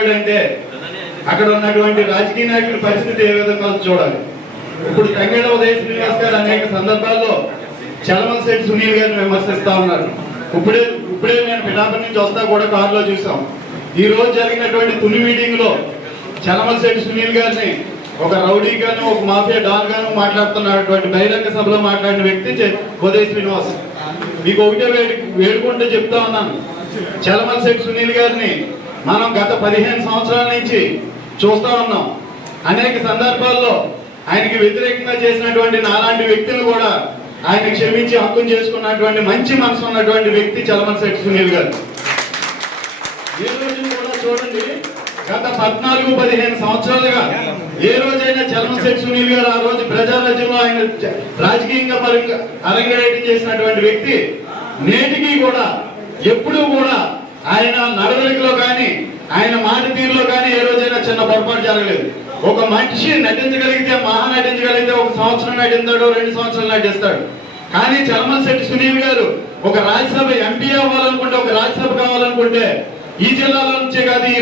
అయిపోయాడంటే అక్కడ ఉన్నటువంటి రాజకీయ నాయకుల పరిస్థితి ఏ విధంగా చూడాలి. ఇప్పుడు తంగేడ ఉదయ శ్రీనివాస్ గారు అనేక సందర్భాల్లో చలమలశెట్టి సునీల్ గారిని విమర్శిస్తా ఉన్నారు. ఇప్పుడే నేను పిఠాపురం నుంచి వస్తా కూడా కారులో చూసాం. ఈ రోజు జరిగినటువంటి తుని మీటింగ్ లో చలమలశెట్టి సునీల్ గారిని ఒక రౌడీ గాను ఒక మాఫియా డాన్ గాను మాట్లాడుతున్నటువంటి బహిరంగ సభలో మాట్లాడిన వ్యక్తి ఉదయ శ్రీనివాస్. మీకు ఒకటే వేడుకుంటే చెప్తా ఉన్నాను, చలమలశెట్టి సునీల్ గారిని మనం గత 15 సంవత్సరాల నుంచి చూస్తా ఉన్నాం. అనేక సందర్భాల్లో ఆయనకి వ్యతిరేకంగా చేసినటువంటి నాలాంటి వ్యక్తులు కూడా ఆయన క్షమించి హక్కును చేసుకున్నటువంటి మంచి మనసు ఉన్నటువంటి వ్యక్తి చలమలశెట్టి సునీల్ గారు. ఏ రోజు కూడా చూడండి, గత 14-15 సంవత్సరాలుగా ఏ రోజైనా చలమలశెట్టి సునీల్ గారు ఆ రోజు ప్రజారాజ్యంలో ఆయన రాజకీయంగా అరంగేటం చేసినటువంటి వ్యక్తి నేటికి కూడా ఎప్పుడూ కూడా ఆయన నడవడికలో కానీ ఆయన మాట తీరులో కానీ ఏ రోజైనా చిన్న పొరపాటు జరగలేదు. ఒక మనిషి నటించగలిగితే మహా నటించగలిగితే 1 సంవత్సరం నటిస్తాడు, 2 సంవత్సరాలు నటిస్తాడు. కానీ చలమలశెట్టి సునీల్ గారు ఒక రాజ్యసభ ఎంపీ అవ్వాలనుకుంటే, ఒక రాజ్యసభ కావాలనుకుంటే ఈ జిల్లాలో నుంచే కాదు, ఈ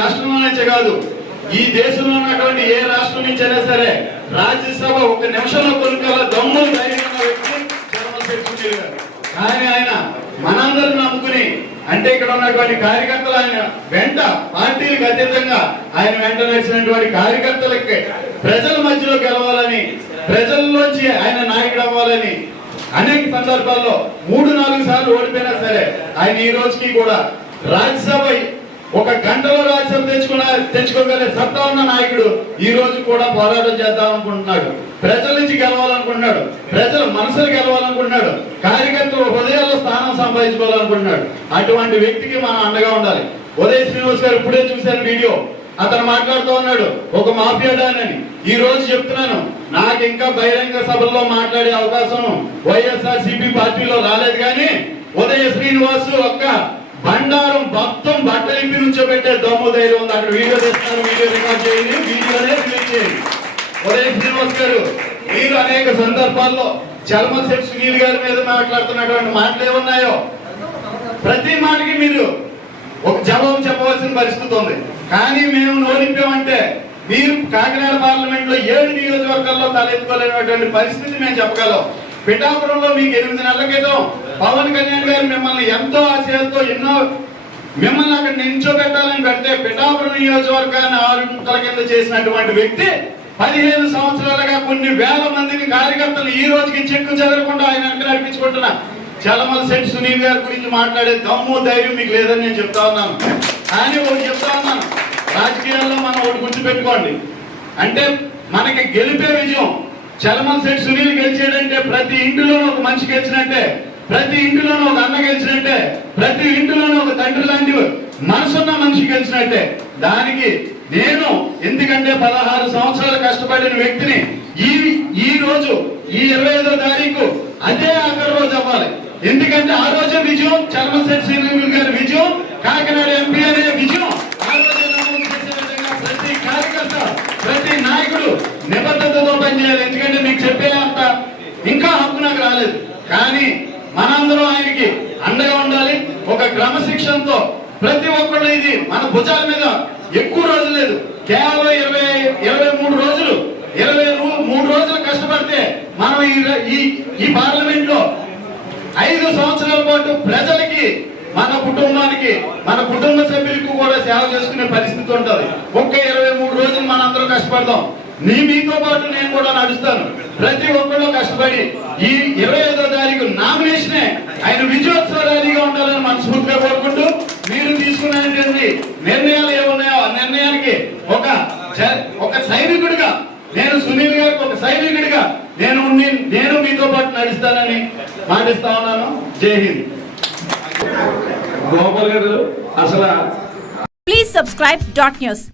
రాష్ట్రంలో నుంచే కాదు, ఈ దేశంలో ఉన్నటువంటి ఏ రాష్ట్రం నుంచి అయినా సరే రాజ్యసభ 1 నిమిషంలో కొనుక్కోగల దమ్ము ధైర్యం ఉన్న వ్యక్తి చలమలశెట్టి సునీల్ గారు. కానీ ఆయన మనందరిని నమ్ముకుని, అంటే ఇక్కడ ఉన్నటువంటి కార్యకర్తలు ఆయన వెంట, పార్టీలకు అతీతంగా ఆయన వెంట నడిచినటువంటి కార్యకర్తలకి ప్రజల మధ్యలో గెలవాలని, ప్రజల్లోంచి ఆయన నాయకుడు అవ్వాలని అనేక సందర్భాల్లో 3-4 సార్లు ఓడిపోయినా సరే ఆయన ఈ రోజుకి కూడా రాజ్యసభ 1 గంటలో రాజ్యసభ తెచ్చుకోగలిగే సత్తా ఉన్న నాయకుడు ఈ రోజు కూడా పోరాటం చేద్దాం అనుకుంటున్నాడు. ప్రజల నుంచి గెలవాలనుకుంటున్నాడు, ప్రజల మనసులు గెలవాలనుకుంటున్నాడు, కార్యకర్తల హృదయాల్లో స్థానం సంపాదించుకోవాలనుకుంటున్నాడు. అటువంటి వ్యక్తికి మనం అండగా ఉండాలి. ఉదయ శ్రీనివాస్ గారు ఇప్పుడే చూశాను వీడియో, అతను మాట్లాడుతూ ఉన్నాడు ఒక మాఫియా డాన్ అని. ఈ రోజు చెప్తున్నాను, నాకు ఇంకా బహిరంగ సభల్లో మాట్లాడే అవకాశం వైఎస్ఆర్సీపీ పార్టీలో రాలేదు. కానీ ఉదయ శ్రీనివాస్ ఒక్క బండారం మొత్తం బట్టలింపి నుంచోబెట్టే దమ్ము ధైర్యం ఉంది. అక్కడ వీడియో తెస్తున్నారు, వీడియో రికార్డ్ చేయండి, వీడియోనే రిలీజ్ చేయండి. ఉదయ శ్రీనివాస్ గారు, మీరు అనేక సందర్భాల్లో చలమలశెట్టి సునీల్ గారి మీద మాట్లాడుతున్నటువంటి మాటలు ఏమున్నాయో ప్రతి మాటకి మీరు ఒక జవాబు చెప్పవలసిన పరిస్థితి ఉంది. కానీ మేము నోడిపోయామంటే మీరు కాకినాడ పార్లమెంట్ లో 7 నియోజకవర్గాల్లో తలెత్తుకోలేనటువంటి పరిస్థితి మేము చెప్పగలం. పిఠాపురంలో మీకు 8 నెలల క్రితం పవన్ కళ్యాణ్ గారు మిమ్మల్ని ఎంతో ఆశయాలతో మిమ్మల్ని అక్కడ నిల్చోబెట్టాలని పెడితే పిఠాపురం నియోజకవర్గాన్ని 6 ముక్కల కింద చేసినటువంటి వ్యక్తి 15 సంవత్సరాలుగా కొన్ని వేల మందిని కార్యకర్తలు ఈ రోజుకి చెక్కు చెదరకుండా ఆయన వెనక నడిపించుకుంటున్న చలమలశెట్టి సునీల్ గారి గురించి మాట్లాడే దమ్ము ధైర్యం మీకు లేదని నేను చెప్తా ఉన్నాను. కానీ ఒకటి చెప్తా ఉన్నాను, రాజకీయాల్లో మనం ఒకటి గుర్తుపెట్టుకోండి, అంటే మనకి గెలిపే విజయం. చలమలశెట్టి సునీల్ గెలిచాడంటే ప్రతి ఇంటిలోనూ ఒక మనిషి గెలిచినట్టే, ప్రతి ఇంటిలోనూ ఒక అన్న గెలిచినట్టే, ప్రతి ఇంటిలోనూ ఒక తండ్రి లాంటి మనసున్న మనిషి గెలిచినట్టే. దానికి నేను ఎందుకంటే 16 సంవత్సరాలు కష్టపడిన వ్యక్తిని ఈ రోజు ఈ 25వ తారీఖు అదే ఆఖరి రోజు అవ్వాలి. ఎందుకంటే ఆ రోజే విజయం, చలమలశెట్టి సునీల్ గారి విజయం, కాకినాడ ఎంపీ అనే విజయం. ఆ రోజు ప్రతి కార్యకర్త, ప్రతి నాయకుడు నిబద్ధతతో పనిచేయాలి. ఎందుకంటే మీకు చెప్పేంత ఇంకా హక్కు నాకు రాలేదు. కానీ మనందరం ఆయనకి అండగా ఉండాలి. ఒక క్రమశిక్షణతో ప్రతి ఒక్కళ్ళు, ఇది మన భుజాల మీద ఎక్కువ రోజులు లేదు, కేవలం 23 రోజులు, 23 రోజులు కష్టపడితే మనం ఈ పార్లమెంట్ లో 5 సంవత్సరాల పాటు ప్రజలకి, మన కుటుంబానికి, మన కుటుంబ సభ్యులకు కూడా సేవ చేసుకునే పరిస్థితి ఉంటుంది. ఒక్క 23 రోజులు మనందరం కష్టపడదాం. మీతో పాటు నేను కూడా నడుస్తాను. ప్రతి ఒక్కళ్ళు కష్టపడి ఈ 25వ తారీఖు నామినేషనే ఆయన విజయోత్సవ ర్యాలీగా ఉండాలని మనస్ఫూర్తిగా కోరుకుంటూ, మీరు తీసుకున్నటువంటి నిర్ణయాలు ఏమున్నాయో ఆ నిర్ణయానికి ఒక సైనికుడిగా, నేను సునీల్ గారికి ఒక సైనికుడిగా నేను మీతో పాటు నడుస్తానని మాటిస్తా ఉన్నాను. జై హింద్. గోపాల్ గారు అసలు ప్లీజ్ సబ్స్క్రైబ్ .న్యూస్.